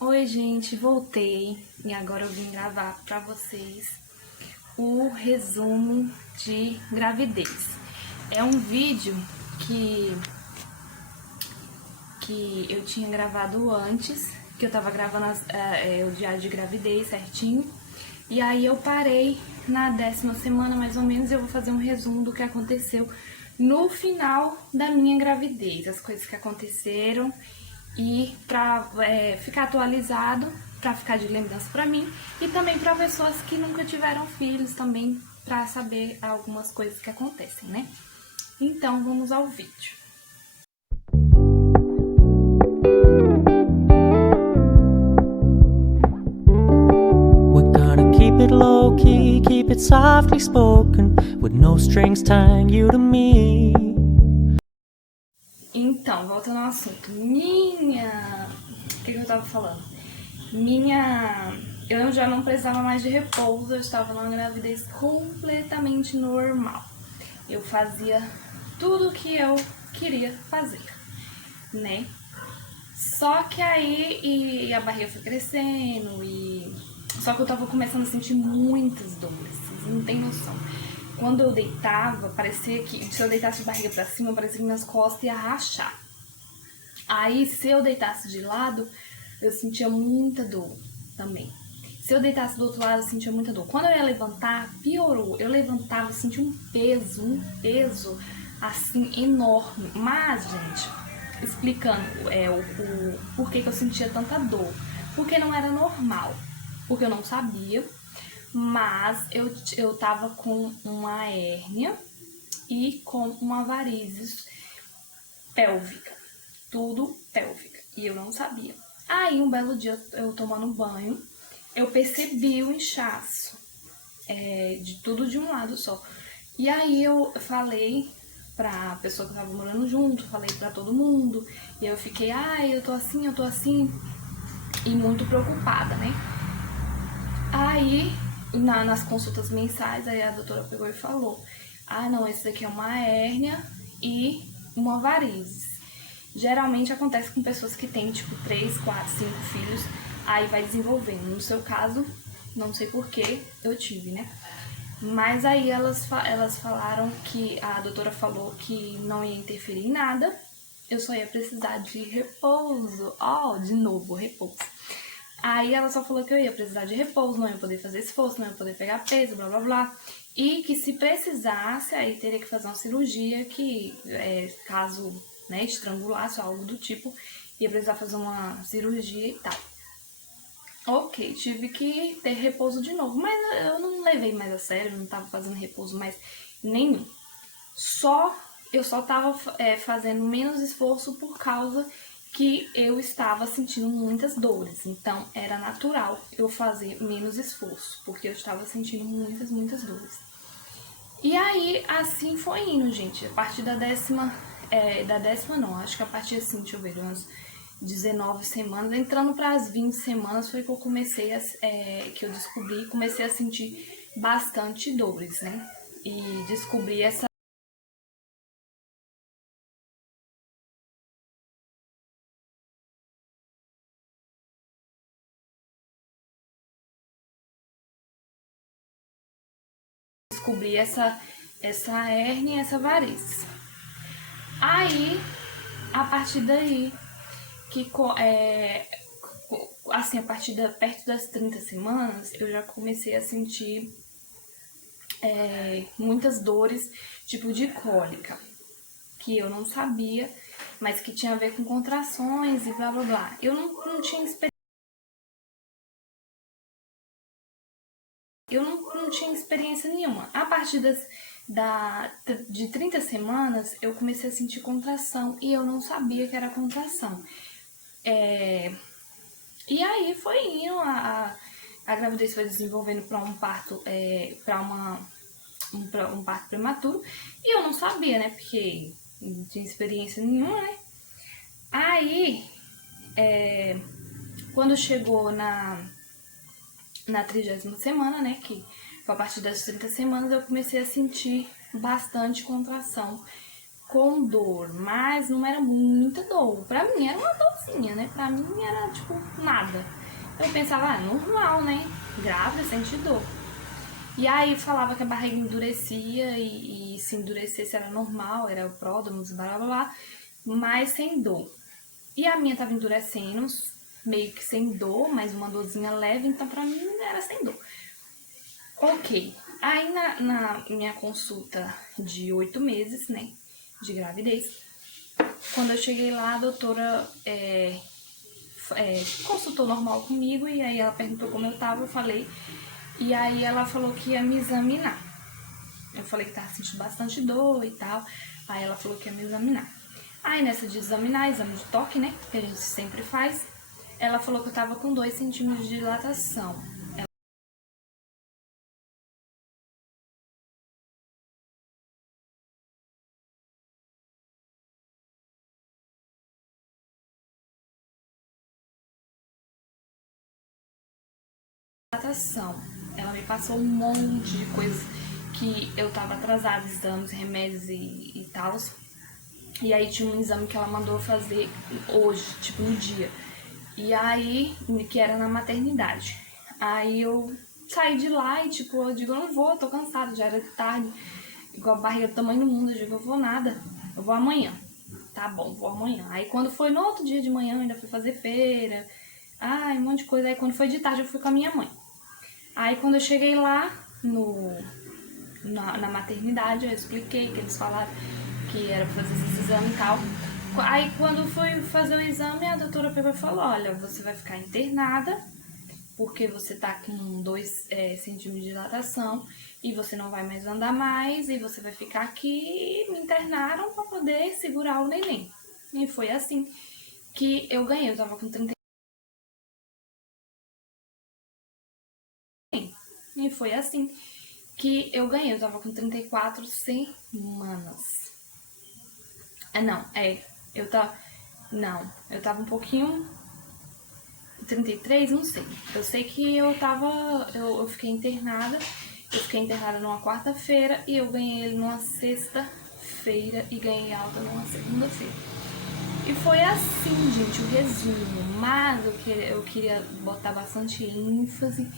Oi, gente, voltei e agora eu vim gravar pra vocês o resumo de gravidez. É um vídeo que eu tinha gravado antes, que eu tava gravando o diário de gravidez certinho, e aí eu parei na 10ª semana mais ou menos e eu vou fazer um resumo do que aconteceu no final da minha gravidez, as coisas que aconteceram e pra ficar atualizado, pra ficar de lembrança pra mim e também pra pessoas que nunca tiveram filhos também, pra saber algumas coisas que acontecem, né? Então vamos ao vídeo. We're gonna keep it low key, keep it softly spoken, with no strings tying you to me. Então, voltando ao assunto. O que eu tava falando? Eu já não precisava mais de repouso, eu estava numa gravidez completamente normal. Eu fazia tudo o que eu queria fazer, né? Só que aí e a barriga foi crescendo Só que eu tava começando a sentir muitas dores, vocês não tem noção. Quando eu deitava, parecia que se eu deitasse de barriga pra cima, parecia que minhas costas iam rachar. Aí, se eu deitasse de lado, eu sentia muita dor também. Se eu deitasse do outro lado, eu sentia muita dor. Quando eu ia levantar, piorou. Eu levantava, sentia um peso, assim, enorme. Mas, gente, explicando o porquê que eu sentia tanta dor. Porque não era normal. Porque eu não sabia. Mas eu tava com uma hérnia e com uma varizes pélvica, tudo pélvica, e eu não sabia. Aí um belo dia eu tomando banho, eu percebi o inchaço, de tudo de um lado só. E aí eu falei pra pessoa que tava morando junto, falei pra todo mundo, e eu fiquei, eu tô assim, e muito preocupada, né? Aí, nas consultas mensais, aí a doutora pegou e falou, não, esse daqui é uma hérnia e uma varizes. Geralmente acontece com pessoas que têm, tipo, 3, 4, 5 filhos, aí vai desenvolvendo. No seu caso, não sei porquê, eu tive, né? Mas aí elas falaram que a doutora falou que não ia interferir em nada, eu só ia precisar de repouso. De novo, repouso. Aí ela só falou que eu ia precisar de repouso, não ia poder fazer esforço, não ia poder pegar peso, blá blá blá. E que se precisasse, aí teria que fazer uma cirurgia que, caso estrangulasse ou algo do tipo, ia precisar fazer uma cirurgia e tal. Ok, tive que ter repouso de novo, mas eu não levei mais a sério, não tava fazendo repouso mais nenhum. Eu só tava fazendo menos esforço por causa que eu estava sentindo muitas dores. Então, era natural eu fazer menos esforço, porque eu estava sentindo muitas dores. E aí, assim foi indo, gente. A partir da décima não, acho que a partir assim, deixa eu ver, umas 19 semanas, entrando para as 20 semanas foi que eu comecei que eu descobri, comecei a sentir bastante dores, né? E descobri essa hérnia e essa varizes. Aí, a partir daí, assim, a partir perto das 30 semanas, eu já comecei a sentir muitas dores, tipo de cólica, que eu não sabia, mas que tinha a ver com contrações e blá blá blá. Eu não tinha experiência nenhuma. A partir de 30 semanas, eu comecei a sentir contração e eu não sabia que era contração. E aí foi indo, a gravidez foi desenvolvendo para um parto, um parto prematuro, e eu não sabia, né, porque não tinha experiência nenhuma, né. Aí, quando chegou na 30ª semana, né, que foi a partir das 30 semanas, eu comecei a sentir bastante contração com dor, mas não era muita dor. Pra mim era uma dorzinha, né? Pra mim era tipo nada. Eu pensava, normal, né? Grávida, sente dor. E aí falava que a barriga endurecia e se endurecesse era normal, era o pródromo, blá blá blá, mas sem dor. E a minha tava endurecendo, meio que sem dor, mas uma dorzinha leve, então pra mim era sem dor. Ok. Aí na minha consulta de 8 meses, né, de gravidez, quando eu cheguei lá, a doutora consultou normal comigo e aí ela perguntou como eu tava, eu falei, e aí ela falou que ia me examinar. Eu falei que tava sentindo bastante dor e tal, aí ela falou que ia me examinar. Aí nessa de examinar, exame de toque, né, que a gente sempre faz, ela falou que eu tava com 2 centímetros de dilatação. Ela me passou um monte de coisa que eu tava atrasada, exames, remédios e tal. E aí tinha um exame que ela mandou fazer hoje, tipo no dia. E aí, que era na maternidade. Aí eu saí de lá e tipo, eu digo, eu não vou, eu tô cansada, já era tarde. Igual a barriga do tamanho do mundo, eu digo, eu vou nada, eu vou amanhã. Tá bom, vou amanhã. Aí quando foi no outro dia de manhã, eu ainda fui fazer feira. Um monte de coisa. Aí quando foi de tarde, eu fui com a minha mãe. Aí quando eu cheguei lá na maternidade, eu expliquei que eles falaram que era pra fazer esse exame e tal. Aí quando fui fazer o exame, a doutora pegou e falou, olha, você vai ficar internada, porque você tá com 2 centímetros de dilatação e você não vai mais andar mais, e você vai ficar aqui. Me internaram pra poder segurar o neném. E foi assim que eu ganhei, eu tava com 30. E foi assim que eu ganhei, eu tava com 34 semanas. Eu tava um pouquinho, 33, não sei. Eu sei que eu fiquei internada, numa quarta-feira e eu ganhei ele numa sexta-feira e ganhei alta numa segunda-feira. E foi assim, gente, o resumo, mas eu queria botar bastante ênfase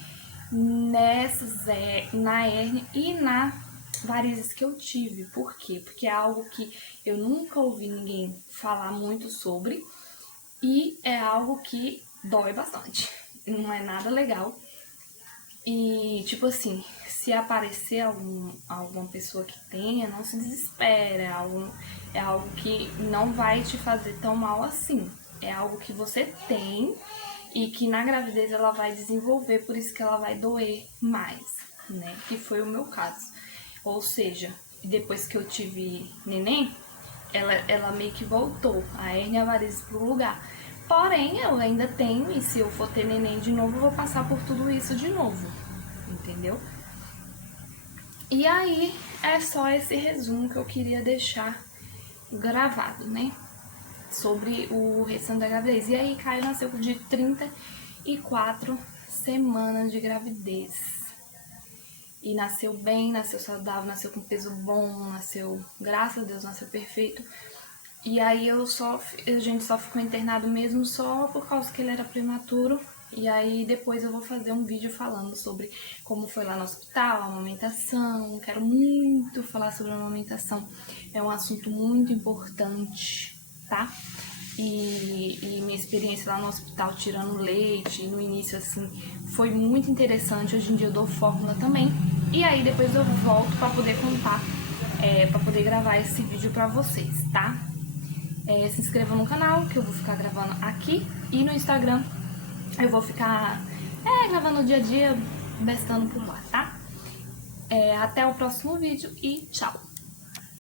na hérnia e na varizes que eu tive. Por quê? Porque é algo que eu nunca ouvi ninguém falar muito sobre e é algo que dói bastante. Não é nada legal. E, tipo assim, se aparecer alguma pessoa que tenha, não se desespera. É algo que não vai te fazer tão mal assim. É algo que você tem e que na gravidez ela vai desenvolver, por isso que ela vai doer mais, né? Que foi o meu caso. Ou seja, depois que eu tive neném, ela meio que voltou, a hérnia e a varizes pro lugar. Porém, eu ainda tenho, e se eu for ter neném de novo, eu vou passar por tudo isso de novo, entendeu? E aí, é só esse resumo que eu queria deixar gravado, né? Sobre o restante da gravidez. E aí, Caio nasceu de 34 semanas de gravidez. E nasceu bem, nasceu saudável, nasceu com peso bom, nasceu, graças a Deus, nasceu perfeito. E aí a gente só ficou internado mesmo só por causa que ele era prematuro. E aí depois eu vou fazer um vídeo falando sobre como foi lá no hospital, a amamentação. Quero muito falar sobre a amamentação. É um assunto muito importante, tá? E minha experiência lá no hospital tirando leite, no início assim, foi muito interessante. Hoje em dia eu dou fórmula também. E aí depois eu volto pra poder contar, pra poder gravar esse vídeo pra vocês, tá? Se inscreva no canal, que eu vou ficar gravando aqui. E no Instagram eu vou ficar gravando o dia a dia, bestando por lá, tá? Até o próximo vídeo e tchau!